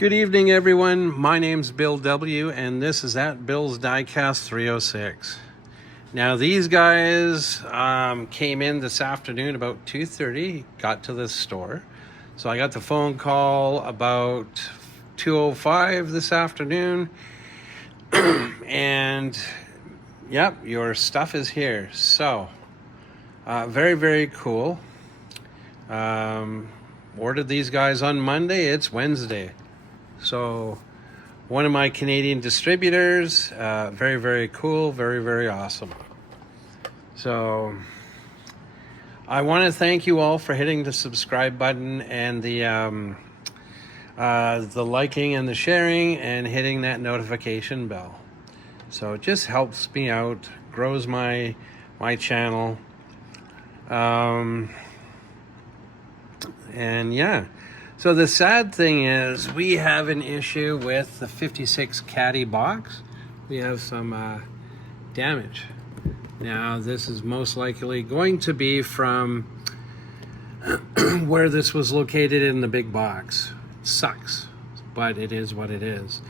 Good evening, everyone. My name's Bill W, and this is at Bills Diecast 306. Now, these guys came in this afternoon about 2:30, got to this store. So I got the phone call about 2:05 this afternoon, and yep, your stuff is here. So, very, very cool. Ordered these guys on Monday. It's Wednesday. So one of my Canadian distributors, very, very cool, very, very awesome. So I want to thank you all for hitting the subscribe button and the liking and the sharing and hitting that notification bell. So it just helps me out, grows my channel. And yeah. So the sad thing is we have an issue with the 56 caddy box. We have some damage. Now this is most likely going to be from where this was located in the big box. It sucks, but it is what it is.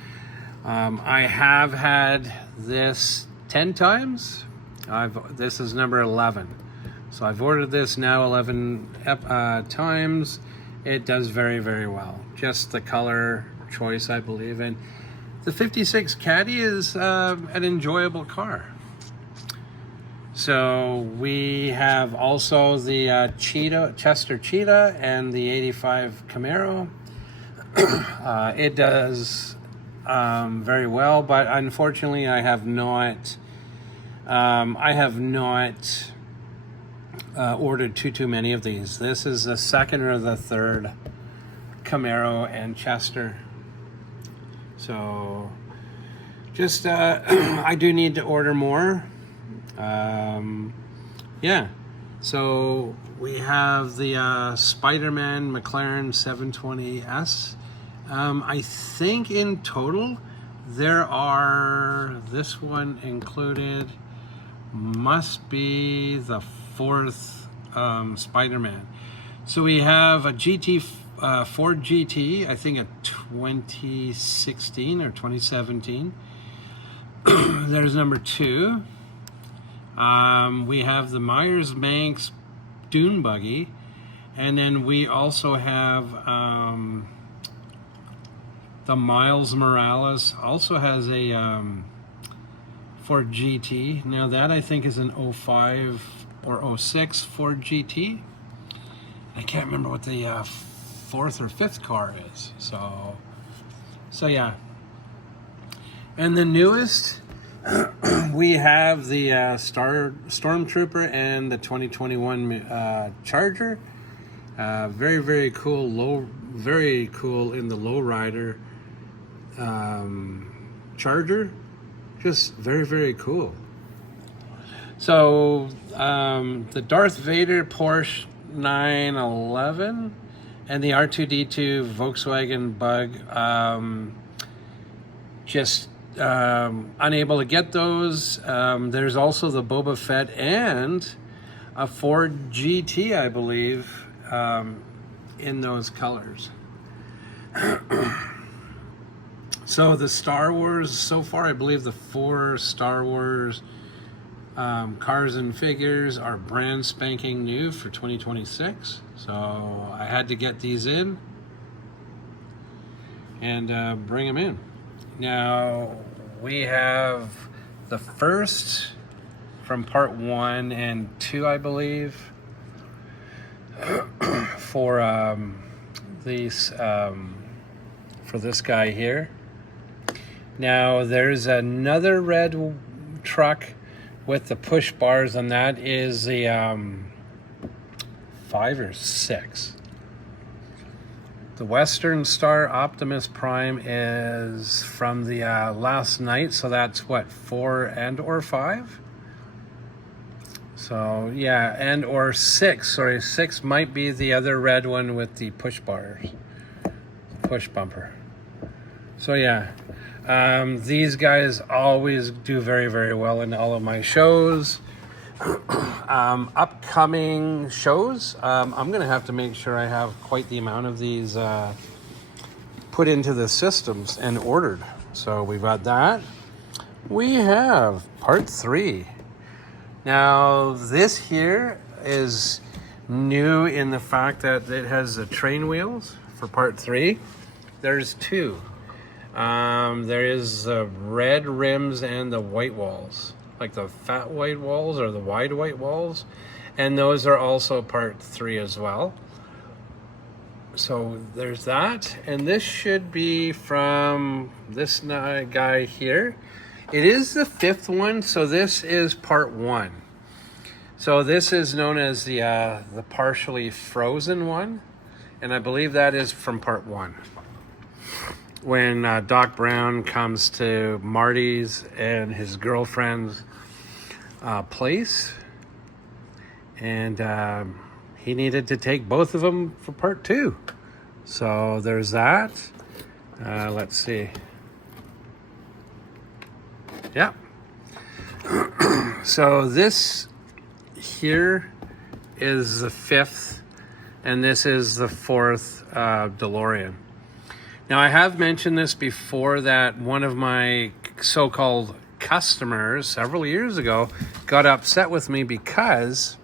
I have had this 10 times. This is number 11. So I've ordered this now 11 times. It does very, very well. Just the color choice, I believe. And the 56 Caddy is an enjoyable car. So we have also the Chester Cheetah and the 85 Camaro. It does very well, but unfortunately I have not ordered too many of these. This is the second or the third Camaro and Chester. So just I do need to order more. Yeah. So we have the Spider-Man McLaren 720S. I think in total there are, this one included, must be the fourth Spider-Man. So we have a Ford GT, I think a 2016 or 2017. There's number 2. We have the Myers-Manx Dune Buggy, and then we also have the Miles Morales also has a Ford GT. Now that I think is an 05 or 06 Ford GT. I can't remember what the 4th or 5th car is. So yeah. And the newest, we have the Stormtrooper and the 2021 Charger. Very, very cool. Very cool in the lowrider Charger. Just very, very cool. So the Darth Vader Porsche 911 and the R2D2 Volkswagen Bug, just unable to get those. There's also the Boba Fett and a Ford GT, I believe, in those colors. So the Star Wars, so far I believe the 4 Star Wars cars and figures are brand spanking new for 2026. So I had to get these in and bring them in. Now we have the first from part 1 and 2, I believe, for these for this guy here. Now there's another red truck with the push bars, and that is the 5 or 6. The Western Star Optimus Prime is from the last night, so that's what, 4 and or 5? So yeah, and or 6. Sorry, 6 might be the other red one with the push bars, push bumper. So yeah. These guys always do very, very well in all of my shows. Upcoming shows, I'm going to have to make sure I have quite the amount of these put into the systems and ordered. So we've got that. We have part 3. Now this here is new in the fact that it has the train wheels for part 3. There's 2. There is the red rims and the white walls, like the fat white walls or the wide white walls, and those are also part 3 as well. So there's that, and this should be from this guy here. It is the 5th one, so this is part 1. So this is known as the partially frozen one, and I believe that is from part 1. When Doc Brown comes to Marty's and his girlfriend's place, and he needed to take both of them for part 2. So there's that. Let's see. Yeah. So this here is the 5th, and this is the 4th DeLorean. Now, I have mentioned this before, that one of my so-called customers several years ago got upset with me because,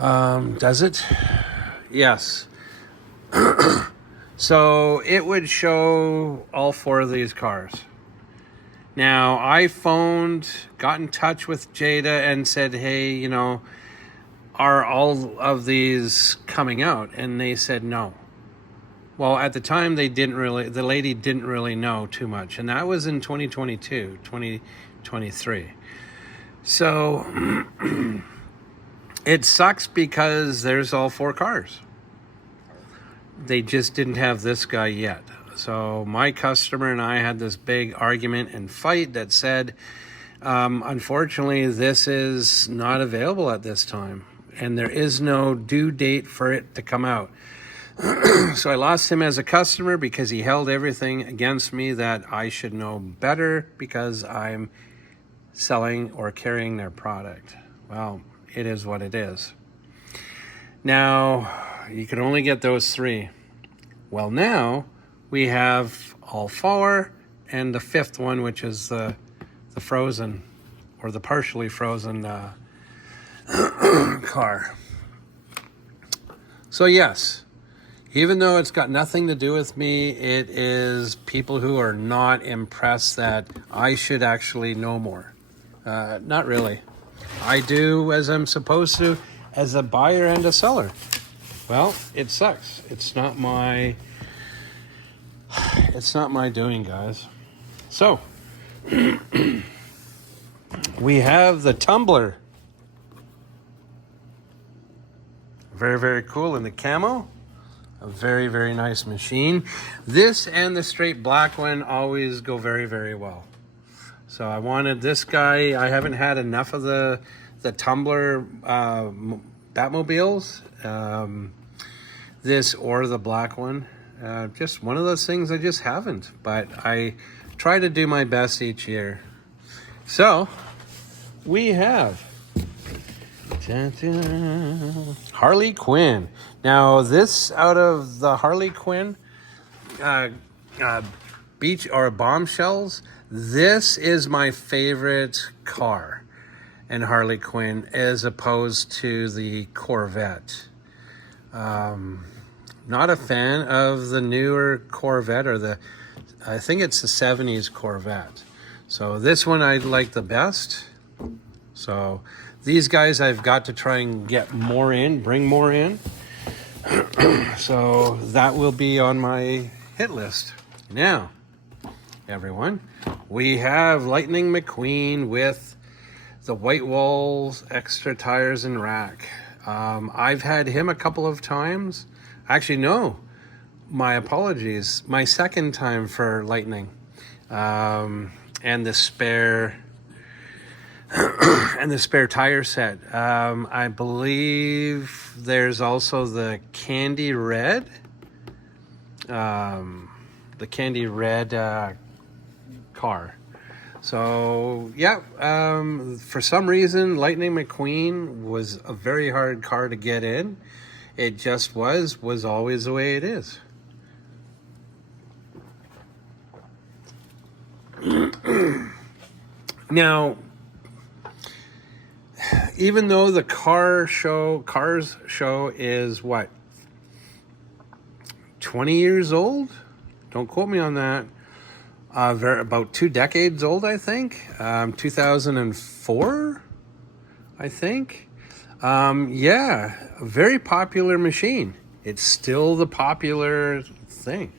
does it? Yes. So it would show all 4 of these cars. Now, I got in touch with JADA and said, hey, you know, are all of these coming out? And they said no. Well, at the time, the lady didn't really know too much. And that was in 2022, 2023. So it sucks because there's all 4 cars. They just didn't have this guy yet. So my customer and I had this big argument and fight that said, unfortunately, this is not available at this time. And there is no due date for it to come out. So I lost him as a customer because he held everything against me that I should know better because I'm selling or carrying their product. Well, it is what it is. Now, you can only get those 3. Well, now we have all 4 and the 5th one, which is the frozen or the partially frozen car. So yes, even though it's got nothing to do with me, it is people who are not impressed that I should actually know more. Not really. I do as I'm supposed to as a buyer and a seller. Well, it sucks. It's not my doing, guys. So, we have the tumbler. Very, very cool in the camo. A very, very nice machine. This and the straight black one always go very, very well. So I wanted this guy. I haven't had enough of the tumbler Batmobiles. This or the black one. Just one of those things I just haven't. But I try to do my best each year. So we have Harley Quinn. Now this out of the Harley Quinn beach or bombshells, this is my favorite car in Harley Quinn as opposed to the Corvette. Not a fan of the newer Corvette or I think it's the 70s Corvette. So this one I like the best. So these guys I've got to try and get more in, bring more in. So that will be on my hit list. Now, everyone, we have Lightning McQueen with the white walls, extra tires and rack. I've had him a couple of times. Actually, no, my apologies. My second time for Lightning. And the spare tire set. I believe there's also the candy red. The candy red car. So yeah, for some reason, Lightning McQueen was a very hard car to get in. It just was always the way it is. Now, even though the cars show is what, 20 years old? Don't quote me on that. About 2 decades old, I think. 2004, I think. Yeah, a very popular machine. It's still the popular thing.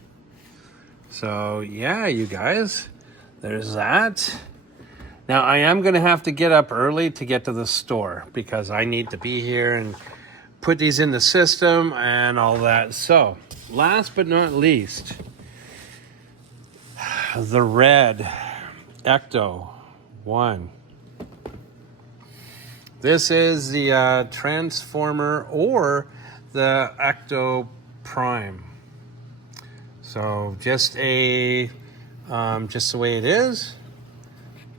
So yeah, you guys, there's that. Now I am going to have to get up early to get to the store because I need to be here and put these in the system and all that. So last but not least, the red Ecto 1. This is the Transformer or the Ecto Prime. So just the way it is.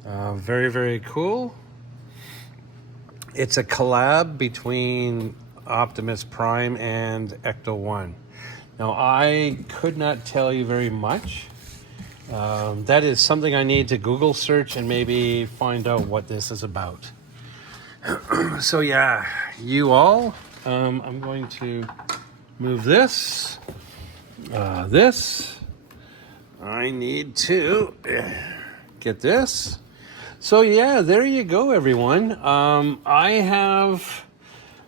Very, very cool. It's a collab between Optimus Prime and Ecto 1. Now I could not tell you very much. That is something I need to Google search and maybe find out what this is about. So yeah, you all, I'm going to move this. I need to get this. So yeah, there you go, everyone. I have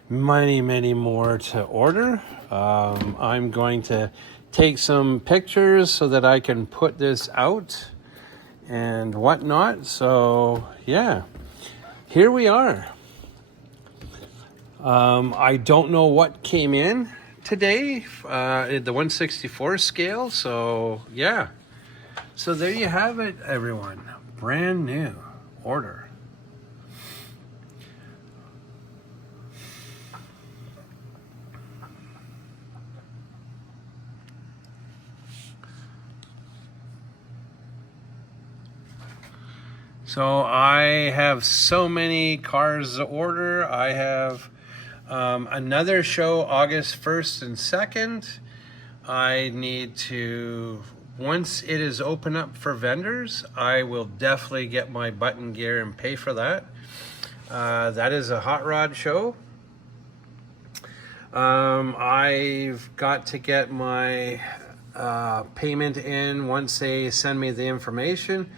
many more to order. I'm going to take some pictures so that I can put this out and whatnot. So yeah, here we are. I don't know what came in today, the 1/64 scale. So yeah, so there you have it, everyone. Brand new order. So I have so many cars to order. I have another show August 1st and 2nd. I need to, once it is open up for vendors, I will definitely get my button gear and pay for that. That is a hot rod show. I've got to get my payment in once they send me the information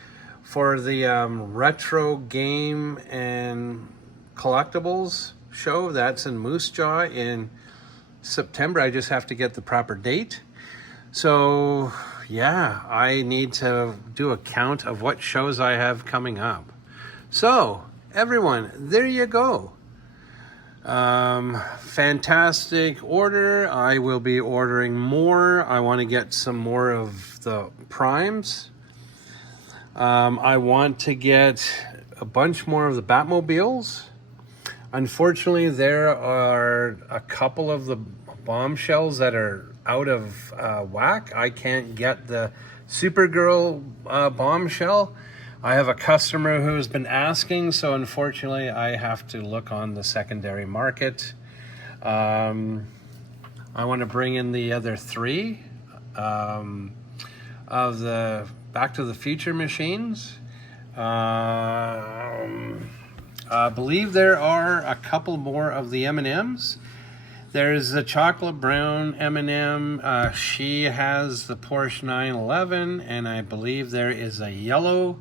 for the retro game and collectibles show. That's in Moose Jaw in September. I just have to get the proper date. So yeah, I need to do a count of what shows I have coming up. So everyone, there you go. Fantastic order. I will be ordering more. I want to get some more of the primes. I want to get a bunch more of the Batmobiles. Unfortunately, there are a couple of the bombshells that are out of whack. I can't get the Supergirl bombshell. I have a customer who's been asking, so unfortunately I have to look on the secondary market. I want to bring in the other 3 of the Back to the Future machines. I believe there are a couple more of the M&Ms. There's the chocolate brown M&M. She has the Porsche 911, and I believe there is a yellow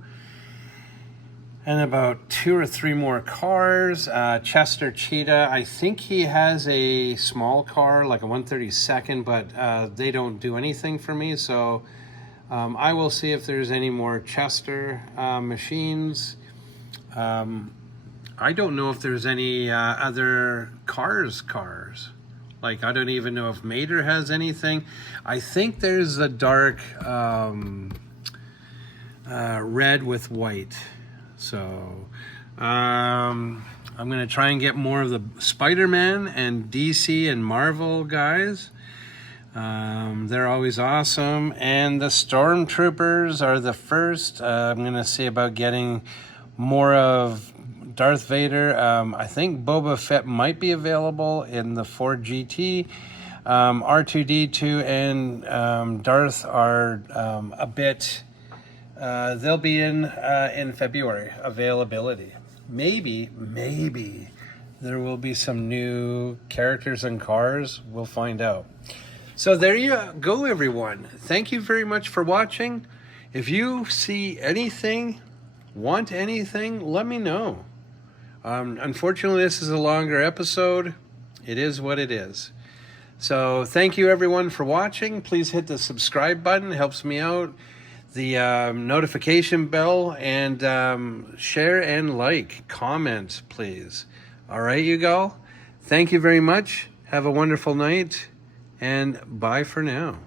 and about 2 or 3 more cars. Chester Cheetah, I think he has a small car, like a 132nd, but they don't do anything for me, so I will see if there's any more Chester machines. I don't know if there's any other cars. Like, I don't even know if Mater has anything. I think there's a dark red with white. So I'm going to try and get more of the Spider-Man and DC and Marvel guys. They're always awesome. And the Stormtroopers are the first. I'm going to see about getting more of Darth Vader. I think Boba Fett might be available in the Ford GT. R2-D2 and Darth are a bit They'll be in February, availability. Maybe there will be some new characters and cars. We'll find out. So there you go, everyone. Thank you very much for watching. If you see anything, want anything, let me know. Unfortunately, this is a longer episode. It is what it is. So thank you, everyone, for watching. Please hit the subscribe button. It helps me out. The notification bell, and share and like, comment, please. All right, you all. Thank you very much. Have a wonderful night, and bye for now.